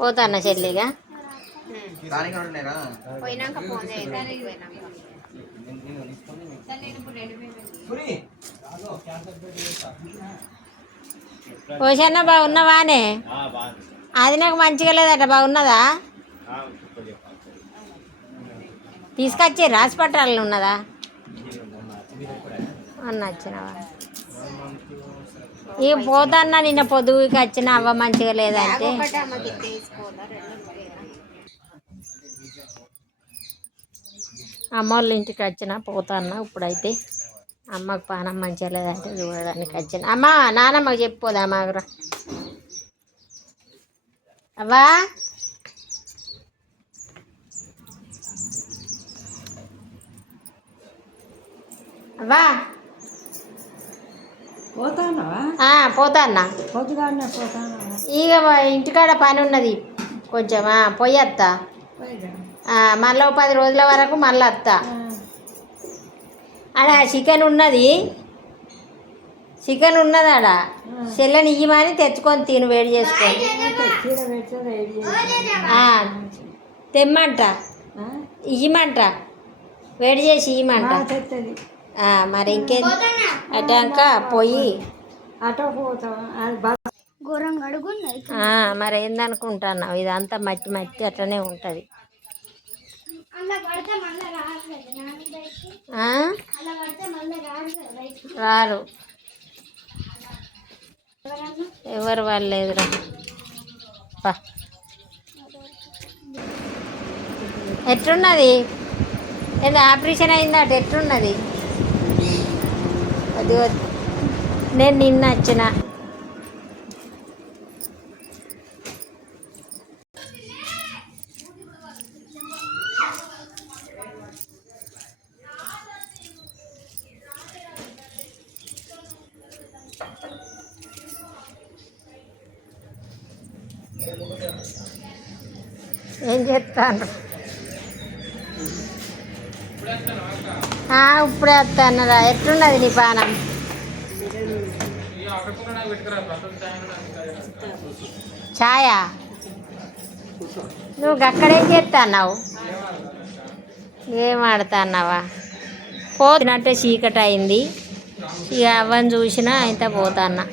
పోతాన్న చెల్లిగా పోయినాక ఫోన్ పోషన్న బాగున్నావానే? అది నాకు మంచిగా లేదట, బాగున్నదా? తీసుకొచ్చి హాస్పిటల్ ఉన్నదా అన్న వచ్చినవా? ఇక పోతాన్నా, నిన్న పొద్దుకి వచ్చిన అవ్వ మంచిగా లేదంటే అమ్మ వాళ్ళ ఇంటికి వచ్చిన పోతాన్నా. ఇప్పుడైతే అమ్మకు పానం మంచిగా లేదంటే చూడడానికి వచ్చిన. అమ్మ నానమ్మకు చెప్పోదా మాకురా అవ్వా? అవ్వా పోతాన్నా, ఇక ఇంటికాడ పని ఉన్నది కొంచెం, పోయి వస్తా. మళ్ళీ 10 రోజుల వరకు మళ్ళీ వస్తా. ఆడ చికెన్ ఉన్నది ఆడ. చెల్లెని ఇయ్యమని తెచ్చుకొని తిను, వేడి చేసుకొని తెమ్మంట, ఇయ్యమంట, వేడి చేసి ఇయ్యమంట. మరి ఇంకేం అటాక పోయి మరి ఏందనుకుంటున్నావు? ఇదంతా మట్టి మట్టి అట్లనే ఉంటుంది. రారు, ఎవరు వాళ్ళు లేదురా. ఎట్లున్నది? ఏదో ఆపరేషన్ అయిందట, ఎట్లున్నది? నేను నిన్న వచ్చిన. ఏం చెప్తాను? ఇప్పుడే వస్తానరా. ఎట్లున్నది నీ పానం? ఛాయా, నువ్వు అక్కడేం చేస్తున్నావు? ఏం ఆడుతున్నావా? పోతున్నట్టే చీకటి అయింది. ఇక అవ్వని చూసినా ఇంత పోతాన్నా.